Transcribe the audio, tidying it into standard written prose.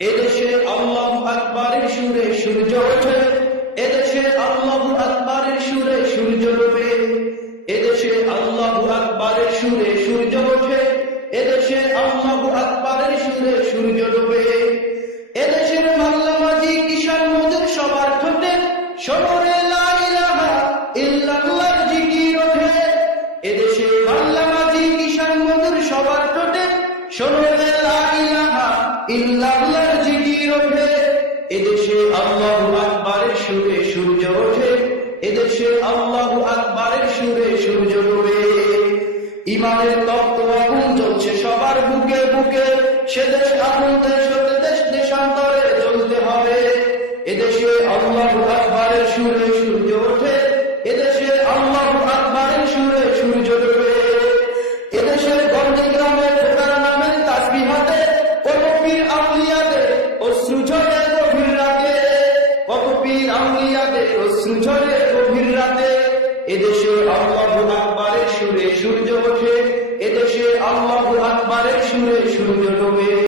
এদেশে আল্লাহু আকবারের সুরে সূর্য ওঠে, এদেশে আল্লাহু আকবারের সুরে সূর্য ডোবে। এদেশে আল্লাহু আকবারের সুরে সূর্য ওঠে, এদেশে আল্লাহু আকবারের সুরে সূর্য ডোবে। এদেশের মাল্লামাজি কিষান মজুর সবার ঠোঁটে শোনে লা ইলাহা ইল্লাল্লাহর জিকির ওঠে। এদেশে মাল্লামাজি কিষান মজুর সবার ঠোঁটে শোনে লা ইলাহা ইল্লাল্লাহর জিকির ওঠে। এদেশে আল্লাহু আকবারের সুরে সূর্য ওঠে, এদেশে আল্লাহু আকবারের সুরে সূর্য ডোবে। ইমানের তপ্ত আগুন জ্বলছে সবার বুকে বুকে, সে দেশ আগুন দেশ হতে দেশ দেশান্তরে জ্বলতে হবে। এদেশে আল্লাহু আকবারের সুরে সূর্য ওঠে, এদেশে আল্লাহু আকবারের সুরে সূর্য ডোবে। এদেশের গঞ্জে গ্রামে খোদার নামের তাসবিহ হাতে কত পীর আউলিয়াদের অশ্রু ঝরে গভীর রাতে, কত পীর আউলিয়াদের অশ্রু ঝরে গভীর রাতে। এদেশে আল্লাহু আকবারের সুরে সূর্য ওঠে, এদেশে আল্লাহু আকবারের সুরে সূর্য ডোবে।